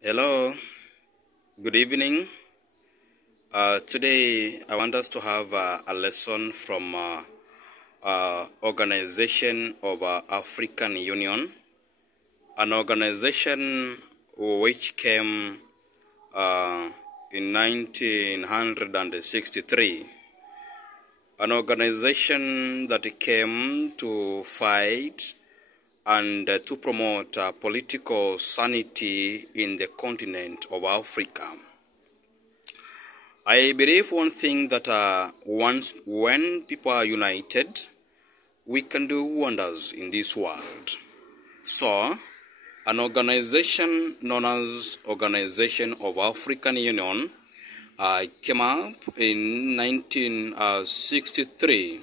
Hello, good evening. Today I want us to have a lesson from Organization of African Union, an organization which came in 1963, an organization that came to fight and to promote political sanity in the continent of Africa. I believe one thing that when people are united, we can do wonders in this world. So, an organization known as Organization of African Union came up in 1963,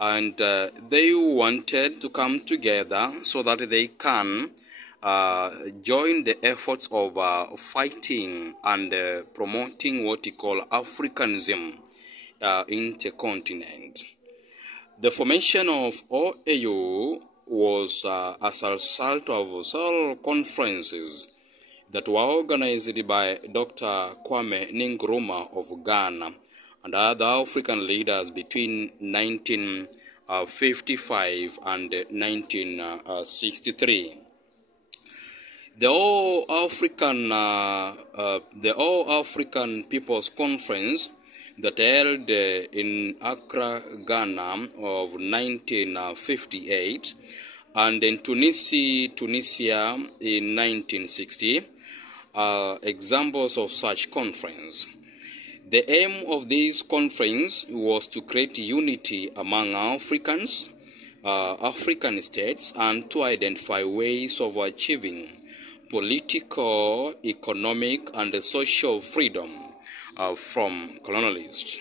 and they wanted to come together so that they can join the efforts of fighting and promoting what we call Africanism in the continent. The formation of OAU was as a result of several conferences that were organized by Dr. Kwame Nkrumah of Ghana and other African leaders between 1955 and 1963. The All African People's Conference that held in Accra, Ghana of 1958 and in Tunisia in 1960 are examples of such conference. The aim of this conference was to create unity among African states and to identify ways of achieving political, economic, and social freedom from colonialists.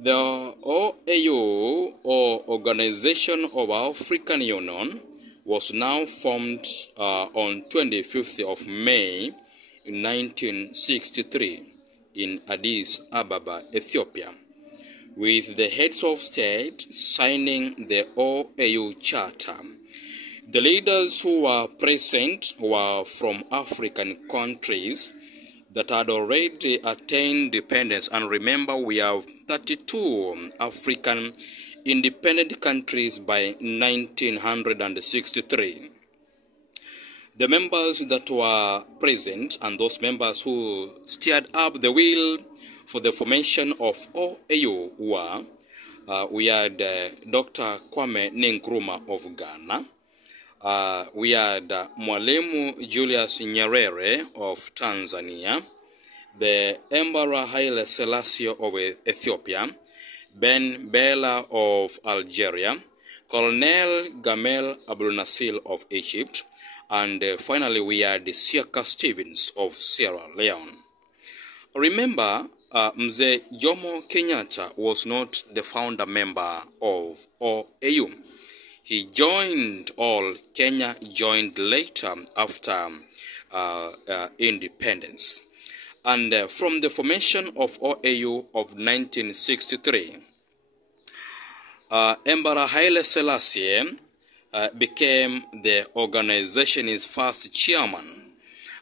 The OAU, or Organization of African Union, was now formed on 25th of May 1963 in Addis Ababa, Ethiopia, with the heads of state signing the OAU Charter. The leaders who were present were from African countries that had already attained independence. And remember, we have 32 African independent countries by 1963. The members that were present and those members who steered up the wheel for the formation of OAU were, we had Dr. Kwame Nkrumah of Ghana. We had Mwalimu Julius Nyerere of Tanzania, the Emperor Haile Selassie of Ethiopia, Ben Bella of Algeria, Colonel Gamal Abdel Nasser of Egypt, and finally we had Siaka Stevens of Sierra Leone. Remember, Mzee Jomo Kenyatta was not the founder member of OAU. He joined Kenya joined later after independence. And from the formation of OAU of 1963, Emperor Haile Selassie became the organization's first chairman,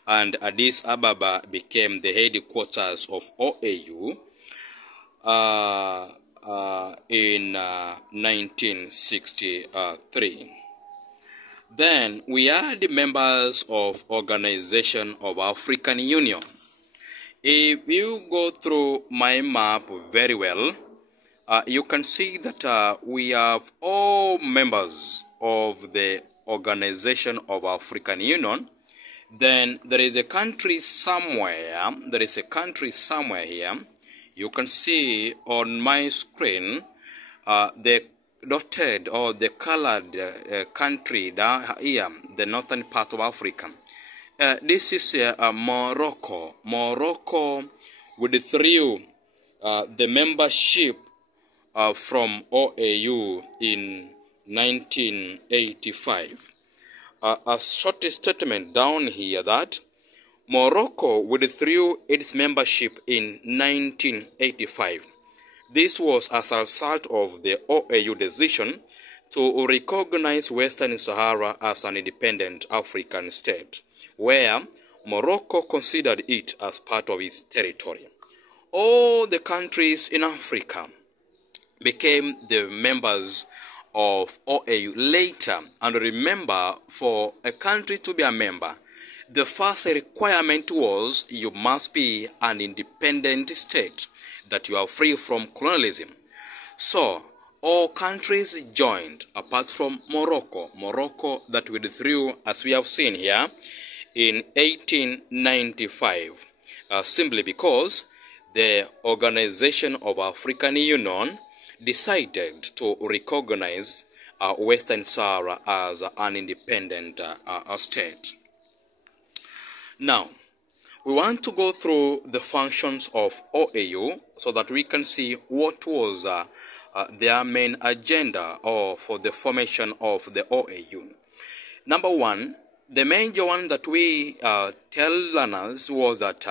and Addis Ababa became the headquarters of OAU in 1963. Then we are the members of Organization of African Union. If you go through my map very well, you can see that we have all members of the Organization of African Union. Then there is a country somewhere, here. You can see on my screen the dotted or the colored country down here, the northern part of Africa. This is Morocco. Morocco withdrew the membership from OAU in 1985. A short statement down here that Morocco withdrew its membership in 1985. This was as a result of the OAU decision to recognize Western Sahara as an independent African state, where Morocco considered it as part of its territory. All the countries in Africa became the members of OAU later. And remember, for a country to be a member, the first requirement was you must be an independent state, that you are free from colonialism. So, all countries joined apart from Morocco. Morocco that withdrew, as we have seen here, in 1895, simply because the Organization of African Union decided to recognize Western Sahara as an independent state. Now, we want to go through the functions of OAU so that we can see what was their main agenda or for the formation of the OAU. Number one, the major one that we tell learners was that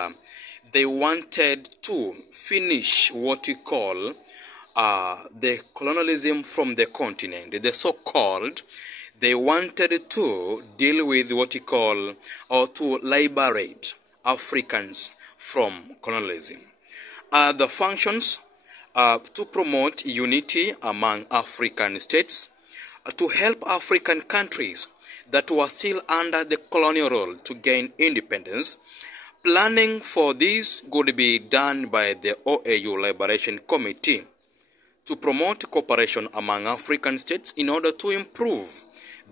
they wanted to finish what we call the colonialism from the continent, the so-called. They wanted to deal with what we call, or to liberate Africans from colonialism. The functions to promote unity among African states, to help African countries that were still under the colonial rule to gain independence. Planning for this would be done by the OAU Liberation Committee to promote cooperation among African states in order to improve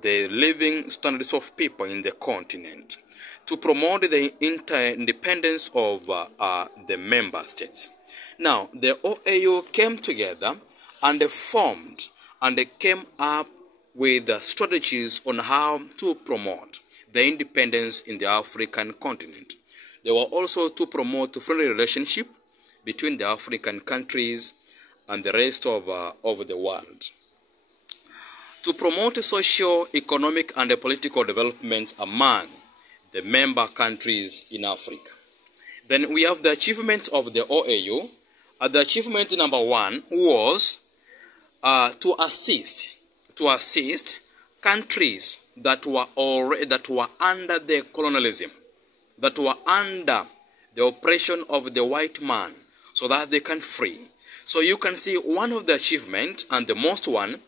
the living standards of people in the continent, to promote the interdependence of the member states. Now, the OAU came together and they formed and they came up with strategies on how to promote the independence in the African continent. They were also to promote friendly relationship between the African countries and the rest of the world. To promote social, economic, and political developments among the member countries in Africa. Then we have the achievements of the OAU. The achievement number one was to assist countries that were under the colonialism, that were under the oppression of the white man, so that they can free. So you can see one of the achievements, and the most one,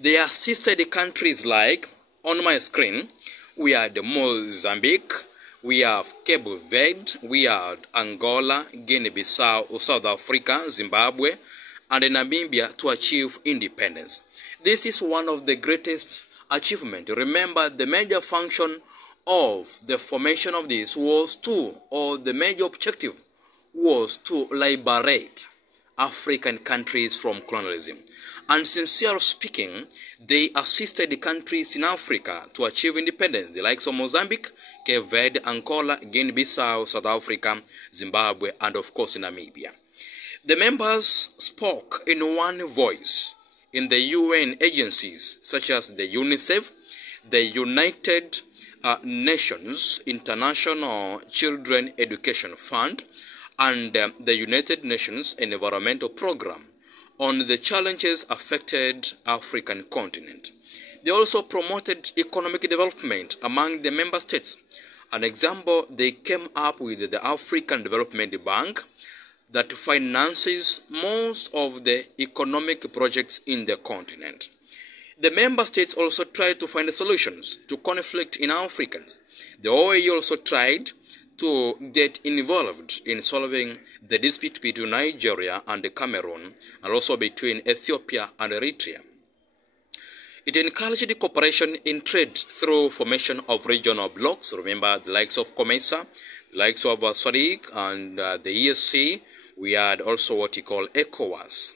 they assisted the countries like, on my screen, we had Mozambique, we have Kcpe, we had Angola, Guinea-Bissau, South Africa, Zimbabwe, and Namibia to achieve independence. This is one of the greatest achievements. Remember, the major function of the formation of this was the major objective was to liberate African countries from colonialism. And sincerely speaking, they assisted the countries in Africa to achieve independence, the likes of Mozambique, Kcpe, Angola, Guinea-Bissau, South Africa, Zimbabwe, and of course Namibia. The members spoke in one voice in the UN agencies such as the UNICEF, the United Nations International Children Education Fund, and the United Nations Environmental Program on the challenges affected African continent. They also promoted economic development among the member states. An example, they came up with the African Development Bank that finances most of the economic projects in the continent. The member states also tried to find solutions to conflict in Africa. The OAU also tried to get involved in solving the dispute between Nigeria and Cameroon, and also between Ethiopia and Eritrea. It encouraged cooperation in trade through formation of regional blocs. Remember, the likes of COMESA, the likes of SADC, and the ESC. We had also what we call ECOWAS.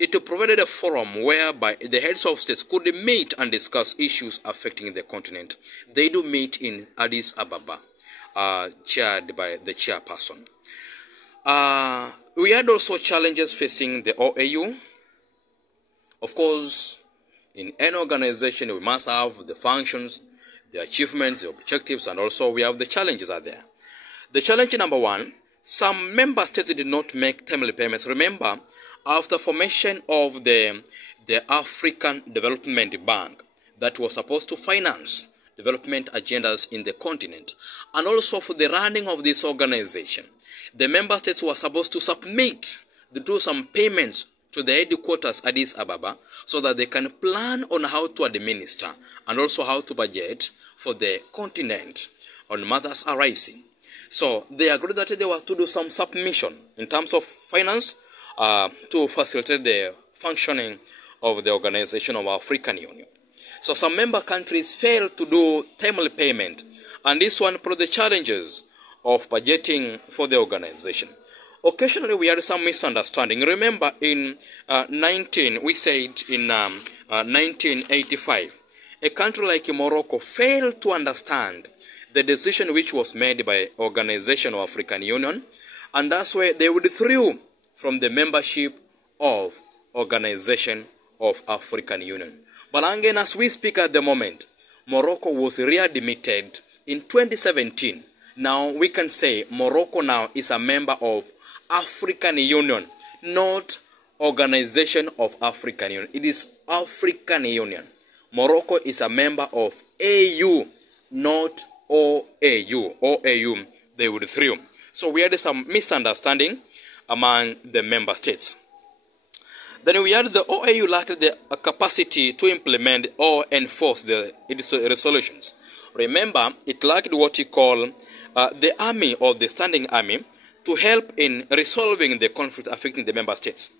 It provided a forum whereby the heads of states could meet and discuss issues affecting the continent. They do meet in Addis Ababa, chaired by the chairperson. We had also challenges facing the OAU. Of course, in any organization, we must have the functions, the achievements, the objectives, and also we have the challenges are there. The challenge number one, some member states did not make timely payments. Remember, after formation of the African Development Bank that was supposed to finance development agendas in the continent, and also for the running of this organization. The member states were supposed to submit, to do some payments to the headquarters Addis Ababa so that they can plan on how to administer and also how to budget for the continent on matters arising. So they agreed that they were to do some submission in terms of finance to facilitate the functioning of the Organization of African Union. So some member countries failed to do timely payment, and this one brought the challenges of budgeting for the organization. Occasionally we had some misunderstanding. Remember in 1985, a country like Morocco failed to understand the decision which was made by Organization of African Union, and that's why they withdrew from the membership of Organization of African Union. But again, as we speak at the moment, Morocco was readmitted in 2017. Now we can say Morocco now is a member of African Union, not Organization of African Union. It is African Union. Morocco is a member of AU, not OAU. OAU, they withdrew. So we had some misunderstanding among the member states. Then we had the OAU lacked the capacity to implement or enforce the resolutions. Remember, it lacked what you call the army or the standing army to help in resolving the conflict affecting the member states.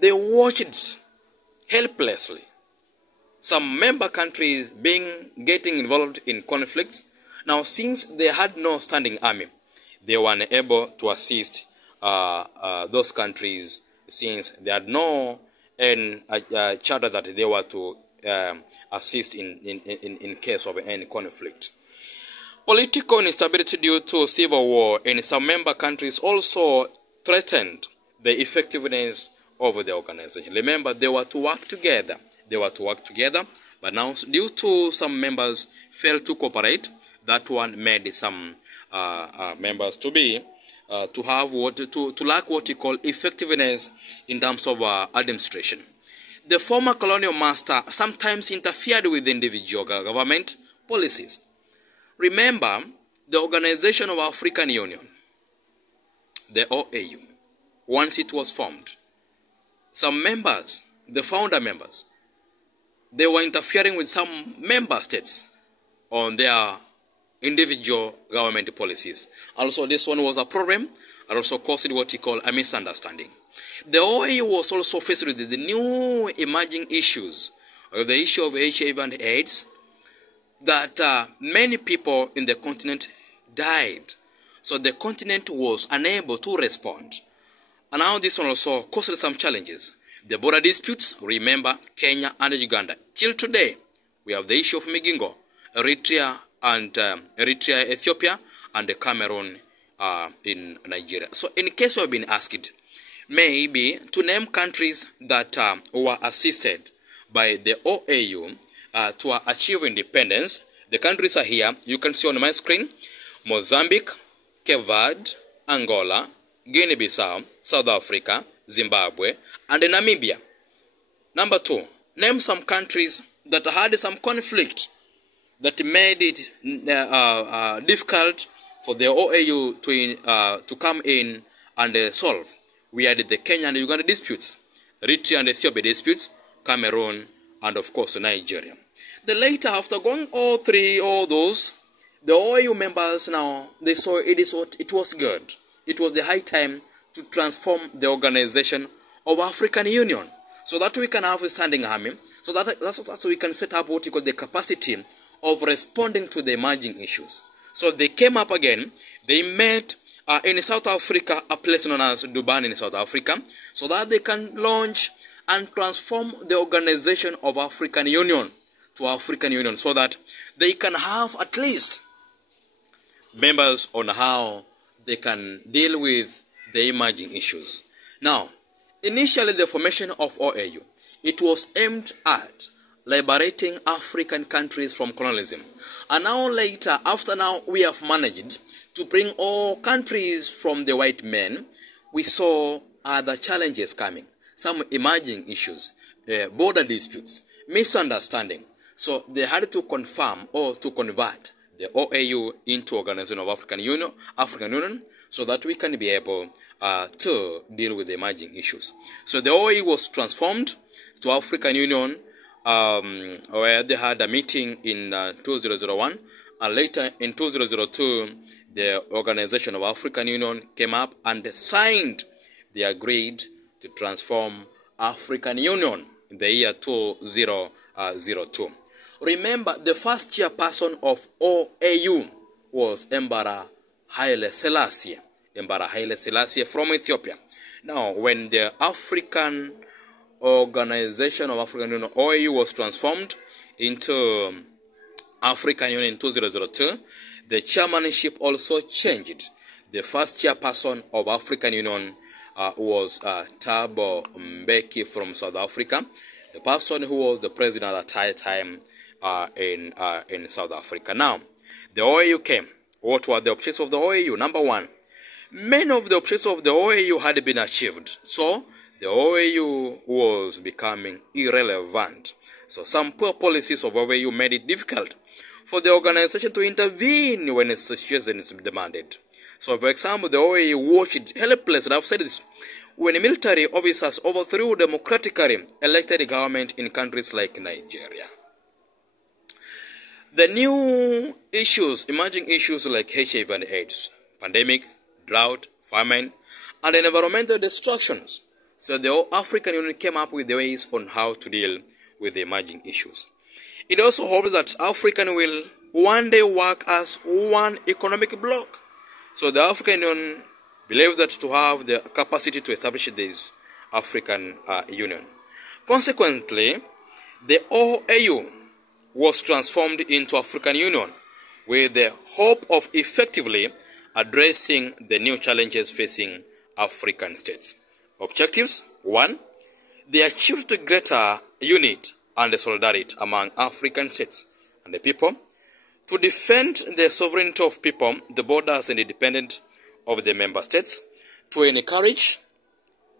They watched helplessly some member countries getting involved in conflicts. Now, since they had no standing army, they were unable to assist those countries, since they had no charter that they were to assist in case of any conflict. Political instability due to civil war in some member countries also threatened the effectiveness of the organization. Remember, they were to work together. But now, due to some members failed to cooperate, that one made some members to lack what you call effectiveness in terms of administration. The former colonial master sometimes interfered with individual government policies. Remember, the Organization of African Union, the OAU, once it was formed, some members, the founder members, they were interfering with some member states on their individual government policies. Also, this one was a problem and also caused what you call a misunderstanding. The OAU was also faced with the new emerging issues of the issue of HIV and AIDS, that many people in the continent died. So the continent was unable to respond. And now this one also caused some challenges. The border disputes, remember, Kenya and Uganda. Till today, we have the issue of Migingo, Eritrea, Ethiopia, and the Cameroon in Nigeria. So in case you have been asked, maybe to name countries that were assisted by the OAU to achieve independence, the countries are here. You can see on my screen: Mozambique, Cape Verde, Angola, Guinea-Bissau, South Africa, Zimbabwe, and Namibia. Number 2, name some countries that had some conflict that made it difficult for the OAU to come in and solve. We had the Kenya and Uganda disputes, Eritrea and Ethiopia disputes, Cameroon, and of course Nigeria. The later, after going all those, the OAU members now, they saw it was good. It was the high time to transform the Organization of African Union, so that we can have a standing army, so that's we can set up what you call the capacity of responding to the emerging issues. So they came up again. They met in South Africa, a place known as Durban in South Africa, so that they can launch and transform the Organization of African Union to African Union, so that they can have at least members on how they can deal with the emerging issues. Now, initially the formation of OAU, it was aimed at liberating African countries from colonialism. And now later, after now we have managed to bring all countries from the white men, we saw other challenges coming. Some emerging issues, border disputes, misunderstanding. So they had to confirm or to convert the OAU into Organization of African Union, so that we can be able to deal with the emerging issues. So the OAU was transformed to African Union, where they had a meeting in 2001, and later in 2002, the Organization of African Union came up and signed. They agreed to transform African Union in the year 2002. Remember, the first chairperson of OAU was Emperor Haile Selassie. Emperor Haile Selassie from Ethiopia. Now, when the African Organization of African Union, OAU, was transformed into African Union in 2002, the chairmanship also changed. The first chairperson of African Union was Thabo Mbeki from South Africa, the person who was the president at that time in South Africa. Now, the OAU came. What were the objectives of the OAU? Number one, many of the objectives of the OAU had been achieved, so the OAU was becoming irrelevant. So some poor policies of OAU made it difficult for the organization to intervene when a situation is demanded. So, for example, the OAU watched helpless, and I've said this, when military officers overthrew democratically elected government in countries like Nigeria. The new issues, emerging issues like HIV and AIDS, pandemic, drought, famine, and environmental destructions. So the African Union came up with the ways on how to deal with the emerging issues. It also hopes that Africa will one day work as one economic bloc. So the African Union believes that to have the capacity to establish this African Union. Consequently, the OAU was transformed into African Union with the hope of effectively addressing the new challenges facing African states. Objectives: 1. They achieved greater unity and solidarity among African states and the people, to defend the sovereignty of people, the borders and independence of the member states, to encourage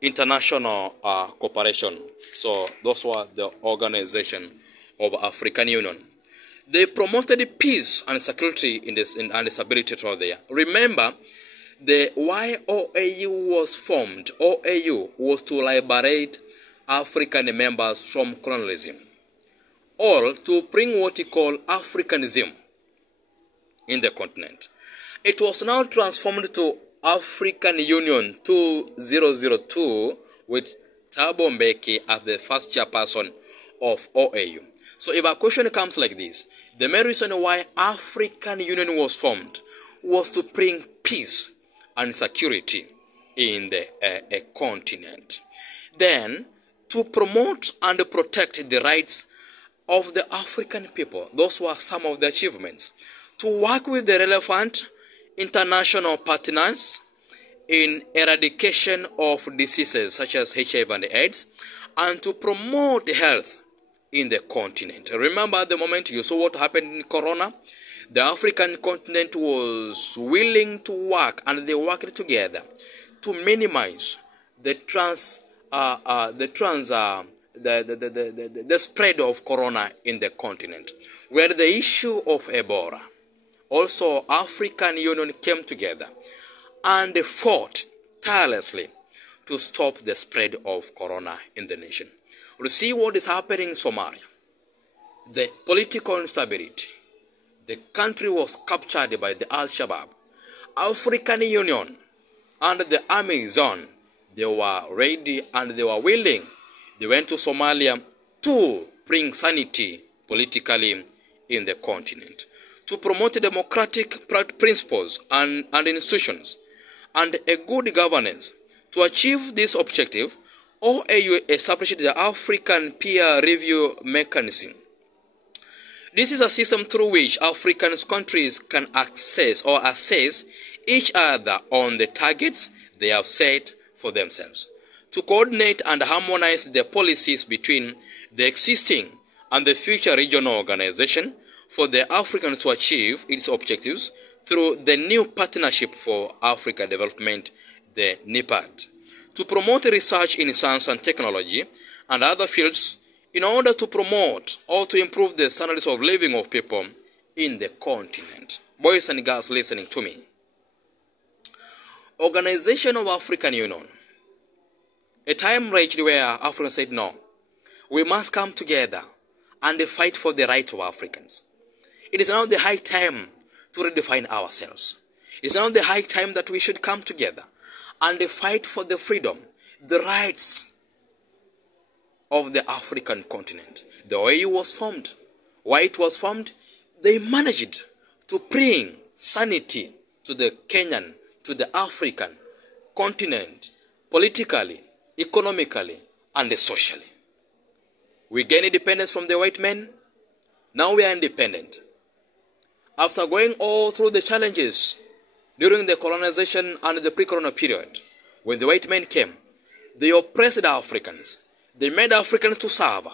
international cooperation. So those were the organization of African Union. They promoted peace and security and stability throughout there. Remember, why OAU was formed. OAU was to liberate African members from colonialism, or to bring what we call Africanism in the continent. It was now transformed to African Union 2002 with Thabo Mbeki as the first chairperson of OAU. So if a question comes like this, the main reason why African Union was formed was to bring peace and security in the continent. Then, to promote and protect the rights of the African people. Those were some of the achievements. To work with the relevant international partners in eradication of diseases such as HIV and AIDS, and to promote health in the continent. Remember at the moment you saw what happened in Corona? The African continent was willing to work, and they worked together to minimize the spread of Corona in the continent. Where the issue of Ebola, also African Union came together and they fought tirelessly to stop the spread of Corona in the nation. We see what is happening in Somalia. The political instability. The country was captured by the Al-Shabaab. African Union and the army zone, they were ready and they were willing. They went to Somalia to bring sanity politically in the continent, to promote democratic principles and institutions, and a good governance. To achieve this objective, OAU established the African Peer Review Mechanism. This is a system through which African countries can assess each other on the targets they have set for themselves, to coordinate and harmonize the policies between the existing and the future regional organization for the African to achieve its objectives through the new Partnership for Africa Development, the NIPAD, to promote research in science and technology and other fields in order to promote or to improve the standards of living of people in the continent. Boys and girls listening to me. Organization of African Union. A time reached where Africans said, no, we must come together and fight for the rights of Africans. It is now the high time to redefine ourselves. It is now the high time that we should come together and fight for the freedom, the rights of the African continent. The OAU was formed. Why it was formed? They managed to bring sanity to the Kenyan, to the African continent, politically, economically, and socially. We gained independence from the white men. Now we are independent. After going all through the challenges during the colonization and the pre-colonial period, when the white men came, they oppressed Africans. They made Africans to suffer.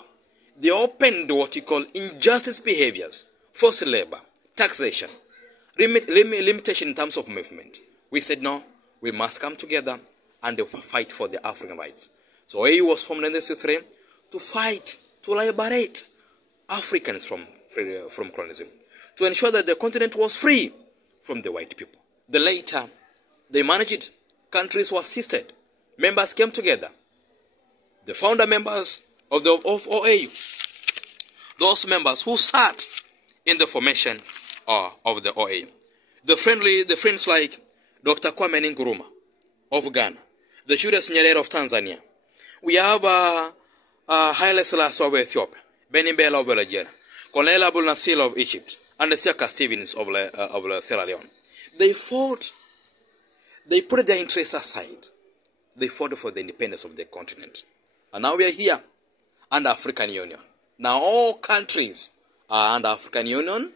They opened what you call injustice behaviors, forced labor, taxation, limitation in terms of movement. We said, no, we must come together and fight for the African rights. So AU was formed in 1963 to fight, to liberate Africans from colonialism, to ensure that the continent was free from the white people. The later, they managed it. Countries were assisted. Members came together. The founder members of OAU, those members who sat in the formation of the OAU. The friends like Dr. Kwame Nkrumah of Ghana, the Julius Nyerere of Tanzania. We have Haile Selassie of Ethiopia, Benny Bella of Nigeria, Colonel Abdul Nasser of Egypt, and the Seka Stevens of Sierra Leone. They fought. They put their interests aside. They fought for the independence of the continent. And now we are here under African Union. Now all countries are under African Union,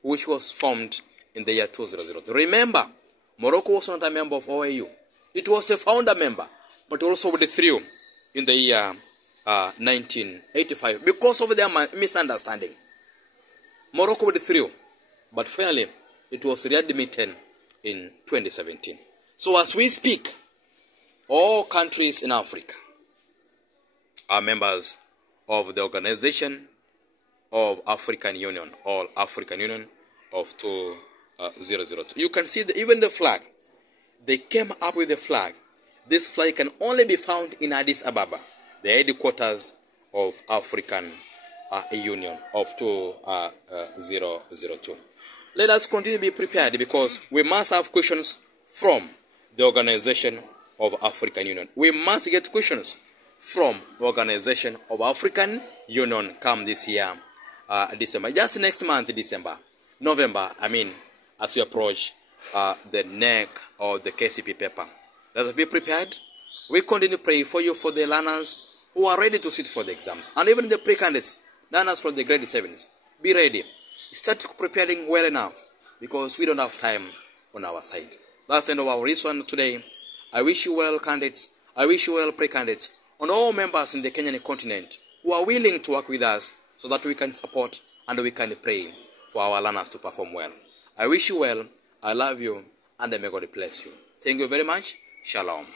which was formed in the year 2002. Remember, Morocco was not a member of OAU. It was a founder member, but also withdrew in the year 1985 because of their misunderstanding. Morocco withdrew, but finally it was readmitted in 2017. So as we speak, all countries in Africa are members of the Organization of African Union, or African Union of 2002. You can see even the flag. They came up with the flag. This flag can only be found in Addis Ababa, the headquarters of African Union of 2002. Let us continue to be prepared, because we must have questions from the Organization of African Union. We must get questions from the Organization of African Union come this year, December. Just next month, November, as we approach the NEC or the Kcpe paper. Let us be prepared. We continue to pray for you, for the learners who are ready to sit for the exams, and even the pre-candidates, learners from the grade 7s. Be ready. Start preparing well enough, because we don't have time on our side. That's the end of our reason today. I wish you well, candidates. I wish you well, pre-candidates, and all members in the Kenyan continent who are willing to work with us so that we can support and we can pray for our learners to perform well. I wish you well. I love you, and may God bless you. Thank you very much. Shalom.